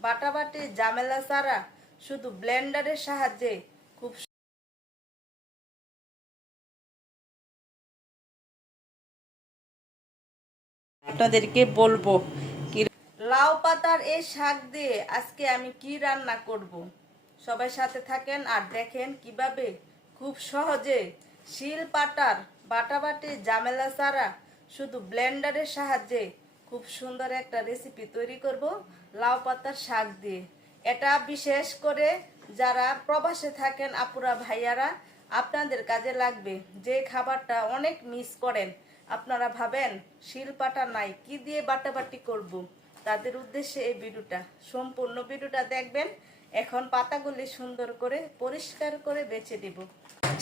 বাটাবাটি ঝামেলা ছাড়া শুধু ব্লেন্ডারের সাহায্যে খুব আপনাদেরকে বলব কি লাউ পাতার এই শাক দিয়ে আজকে আমি কি রান্না করব। সবাই সাথে থাকেন আর দেখেন কীভাবে খুব সহজে শিল পাটার বাটাবাটি জামেলা ছাড়া শুধু ব্লেন্ডারের সাহায্যে খুব সুন্দর একটা রেসিপি তৈরি করব লাউ পাতার শাক দিয়ে। এটা বিশেষ করে যারা প্রবাসে থাকেন আপুরা, ভাইয়ারা, আপনাদের কাজে লাগবে। যে খাবারটা অনেক মিস করেন, আপনারা ভাবেন, শিলপাটা নাই, কি দিয়ে বাটাবাটি করব। তাদের উদ্দেশ্যে এই ভিডিওটা, সম্পূর্ণ ভিডিওটা দেখবেন। এখন পাতাগুলি সুন্দর করে পরিষ্কার করে বেছে দিব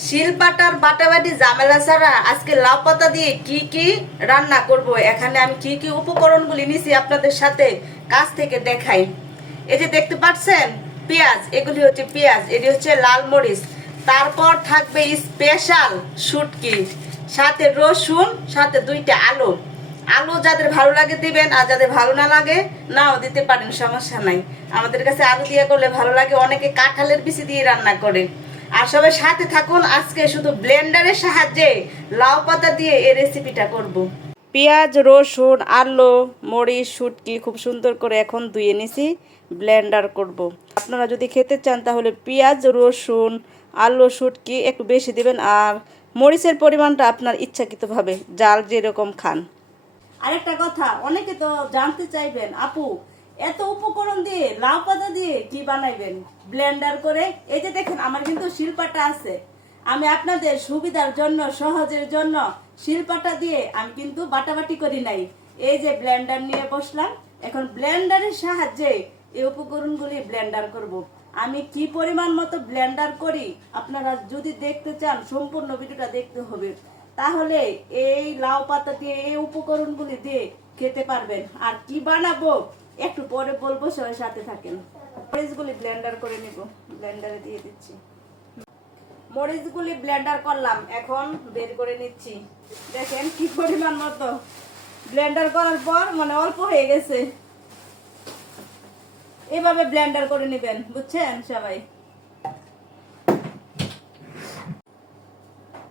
শিলপাটার বাটাবাটি ঝামেলা ছাড়া আজকে লাউ পাতা দিয়ে কি কি রান্না করব? এখানে আমি কি কি উপকরণগুলি নিছি আপনাদের সাথে কাছ থেকে দেখাই। এই যে দেখতে পাচ্ছেন, পেঁয়াজ, এগুলি হচ্ছে পেঁয়াজ, এটি হচ্ছে লাল মরিচ। তারপর থাকবে স্পেশাল শুটকি, সাথে রসুন, সাথে দুইটা আলু। আলু যাদের ভালো লাগে দিবেন, আর যাদের ভালো না লাগে, নাও দিতে পারেন, সমস্যা নাই আমাদের কাছে আলু দিয়ে করলে ভালো লাগে, অনেকে কাঁঠালের বিচি দিয়ে রান্না করে আর সবাই সাথে থাকুন, আজকে শুধু ব্লেন্ডারের সাহায্যে লাউ পাতা দিয়ে এই রেসিপিটা করব। পেঁয়াজ, রসুন, আলু, মরিচ, শুটকি খুব সুন্দর করে এখন ধুয়ে নিছি, ব্লেন্ডার করব। আপনারা যদি খেতে চান, তাহলে পেঁয়াজ, রসুন, আলু, শুটকি একটু বেশি দিবেন, আর মরিচের পরিমাণটা আপনার ইচ্ছাকৃতভাবে, জাল যেরকম খান আরেকটা কথা, অনেকে তো জানতে চাইবেন, আপু, এত উপকরণ দিয়ে লাউ পাতা দিয়ে কি বানাইবেন? ব্লেন্ডার করে, এই যে দেখেন, আমার কিন্তু শিল্পাটা আছে। আমি আপনাদের সুবিধার জন্য, সহজের জন্য শিল্পাটা দিয়ে আমি কিন্তু বাটাবাটি করি নাই। এই যে ব্লেন্ডার নিয়ে বসলাম, এখন ব্লেন্ডারের সাহায্যে এই উপকরণগুলি ব্লেন্ডার করব। আমি কি পরিমাণ মতো ব্লেন্ডার করি? আপনারা যদি দেখতে চান, সম্পূর্ণ ভিডিওটা দেখতে হবে। তাহলে এই লাউ পাতা দিয়ে এই উপকরণগুলি দিয়ে খেতে পারবেন। আর কি বানাবো, একটু পরে বলব, সবাই সাথে থাকেন। মরিচগুলি ব্লেন্ডার করে নিব ব্লেন্ডারে দিয়ে দিচ্ছি। মরিচগুলি ব্লেন্ডার করলাম, এখন বের করে নিচ্ছি। দেখেন কি পরিমাণ মতো। ব্লেন্ডার করার পর মানে অল্প হয়ে গেছে। এভাবে ব্লেন্ডার করে নেবেন, বুঝছেন সবাই?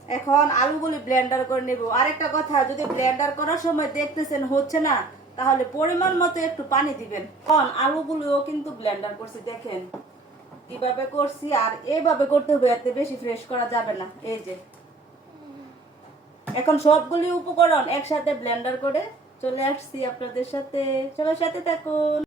এখন আলুগুলি ব্লেন্ডার করে নেব। আরেকটা কথা, যদি ব্লেন্ডার করার সময় দেখতেছেন হচ্ছে না, তাহলে পরিমাণ মতো একটু পানি দিবেন। কারণ আলুগুলিও কিন্তু ব্লেন্ডার করছি, দেখেন। কীভাবে করছি আর এইভাবে করতে হবে, এতে বেশি ফ্রেশ করা যাবে না। এই যে। এখন সবগুলি উপকরণ একসাথে ব্লেন্ডার করে চলে আসছি আপনাদের সাথে। সবার সাথে থাকুন।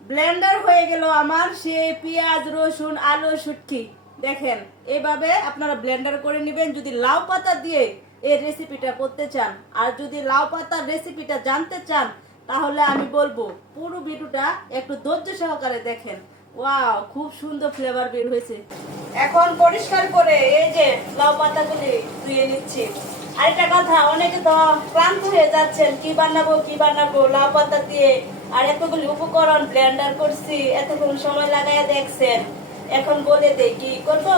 ব্লেন্ডার হয়ে গেল আমার সে পেঁয়াজ, রসুন, আলু, শুটকি। দেখেন, এভাবে আপনারা ব্লেন্ডার করে নেবেন, যদি লাউ পাতা দিয়ে এই রেসিপিটা করতে চান, আর যদি লাউ পাতার রেসিপিটা জানতে চান, তাহলে আমি বলব, পুরো ভিডিওটা একটু ধৈর্য সহকারে দেখেন। ওয়াও, খুব সুন্দর ফ্লেভার বের হয়েছে। এখন পরিষ্কার করে এই যে লাউ পাতাগুলি ধুয়ে নিচ্ছি। আরেকটা কথা, অনেকে তো ক্লান্ত হয়ে যাচ্ছেন, কি বানাবো কি বানাবো, লাউ পাতা দিয়ে, আর এতগুলি উপকরণ ব্লেন্ডার করছি, এতক্ষণ সময় লাগাইয়া দেখছেন। এখন বলে দেই কি করব?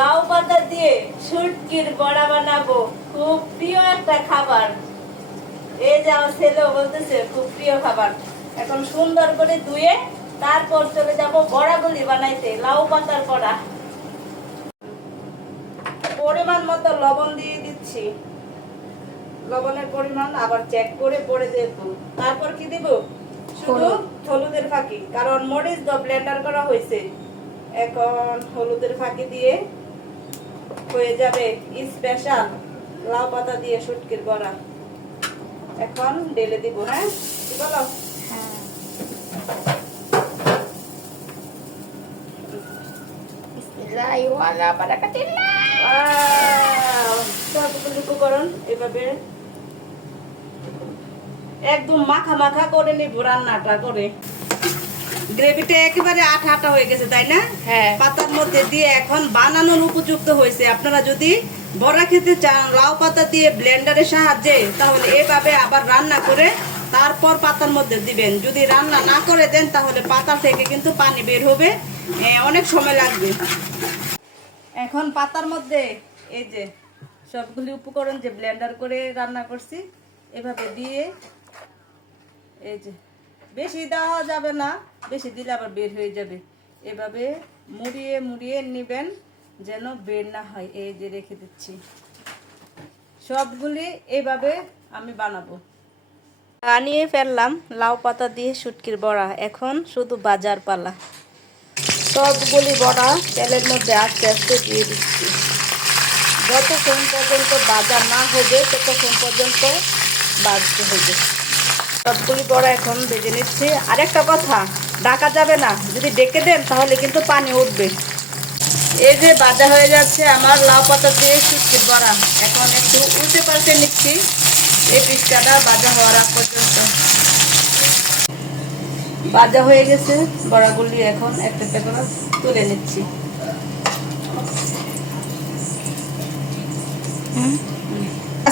লাউ পাতা দিয়ে শুটকির বড়া বানাবো। খুব প্রিয় একটা খাবার। এই যে আমার ছেলেও বলতেছে খুব প্রিয় খাবার। এখন সুন্দর করে ধুয়ে তারপর চলে যাব বড়াগুলি বানাইতে লাউ পাতার বড়া। পরিমাণ মতো লবণ দিয়ে দিচ্ছি। লবণের পরিমাণ আবার চেক করে পরে দেব তারপর কি দিব? শুধু হলুদের ফাঁকি কারণ মরিচ তো ব্লেন্ডার করা হয়েছে। এখন হলুদের ফাঁকি দিয়ে হয়ে যাবে স্পেশাল লাউ পাতা দিয়ে শুটকির বড়া। এখন ঢেলে দিব হ্যাঁ? কি বলো? একদম মাখা মাখা করে নিব রান্নাটা করে। গ্রেভিটা একেবারে আঠা আঠা হয়ে গেছে তাই না? হ্যাঁ। পাতার মধ্যে দিয়ে এখন বানানোর উপযুক্ত হয়েছে। আপনারা যদি বড়া খেতে চান লাউ পাতা দিয়ে ব্লেন্ডারের সাহায্যে তাহলে এভাবে আবার রান্না করে তারপর পাতার মধ্যে দিবেন। যদি রান্না না করে দেন তাহলে পাতা থেকে কিন্তু পানি বের হবে। অনেক সময় লাগবে। এখন পাতার মধ্যে এই যে সবগুলি উপকরণ যে ব্লেন্ডার করে রান্না করছি এভাবে দিয়ে এই যে বেশি দেওয়া যাবে না, বেশি দিলে আবার বের হয়ে যাবে। এভাবে মুড়িয়ে মুড়িয়ে নেবেন যেন বের না হয়। এই যে রেখে দিচ্ছি। সবগুলি এভাবে আমি বানাবো। বানিয়ে ফেললাম লাউ পাতা দিয়ে শুটকির বড়া। এখন শুধু বাজার পালা। সবগুলি বড়া তেলের মধ্যে আস্তে আস্তে দিয়ে দিচ্ছি। যতক্ষণ পর্যন্ত বাজার না হবে, ততক্ষণ পর্যন্ত বাজতে হবে। সবগুলি বড়া এখন ভেজে নিচ্ছি। আরেকটা কথা, ডাকা যাবে না। যদি ডেকে দেন, তাহলে কিন্তু পানি উঠবে। এই যে বাজা হয়ে যাচ্ছে আমার লাউ পাতা দিয়ে শুটকির বড়া। এখন একটু উল্টে পাল্টে নিচ্ছি। এই পিসটাটা বাজা হওয়ার আগ পর্যন্ত। বাজা হয়ে গেছে। বড়াগুলি এখন একটা একটা করে তুলে নিচ্ছি।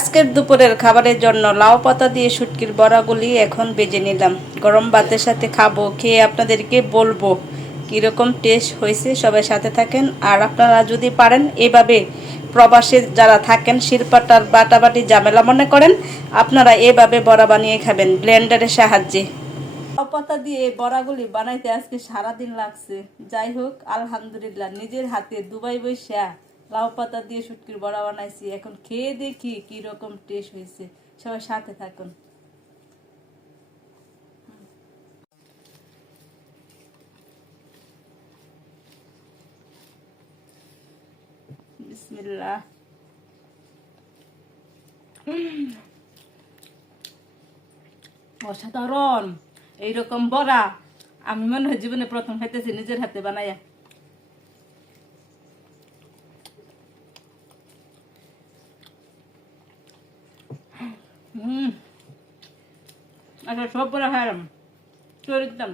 আজকের দুপুরের খাবারের জন্য লাউ পাতা দিয়ে শুটকির বড়াগুলি এখন বেজে নিলাম। গরম ভাতের সাথে খাব, খেয়ে আপনাদেরকে বলব কীরকম টেস্ট হয়েছে। সবাই সাথে থাকেন। আর আপনারা যদি পারেন এভাবে প্রবাসে যারা থাকেন শিল্পাটার বাটাবাটি ঝামেলা মনে করেন, আপনারা এভাবে বড়া বানিয়ে খাবেন ব্লেন্ডারের সাহায্যে। পাতা দিয়ে বড়াগুলি বানাইতে আজকে সারাদিন লাগছে। যাই হোক, আলহামদুলিল্লাহ, নিজের হাতে দুবাই বৈশা লাউ পাতা দিয়ে শুটকির বড়া বানাইছি। এখন খেয়ে দেখি কি রকম টেস্ট হয়েছে। সবাই সাথে থাকুন। অসাধারণ। এইরকম বড়া আমি মনে হয় জীবনে প্রথম খাইতেছি, নিজের হাতে বানাইয়া। হুম আচ্ছা সব বড়া খাইলাম চলে দিতাম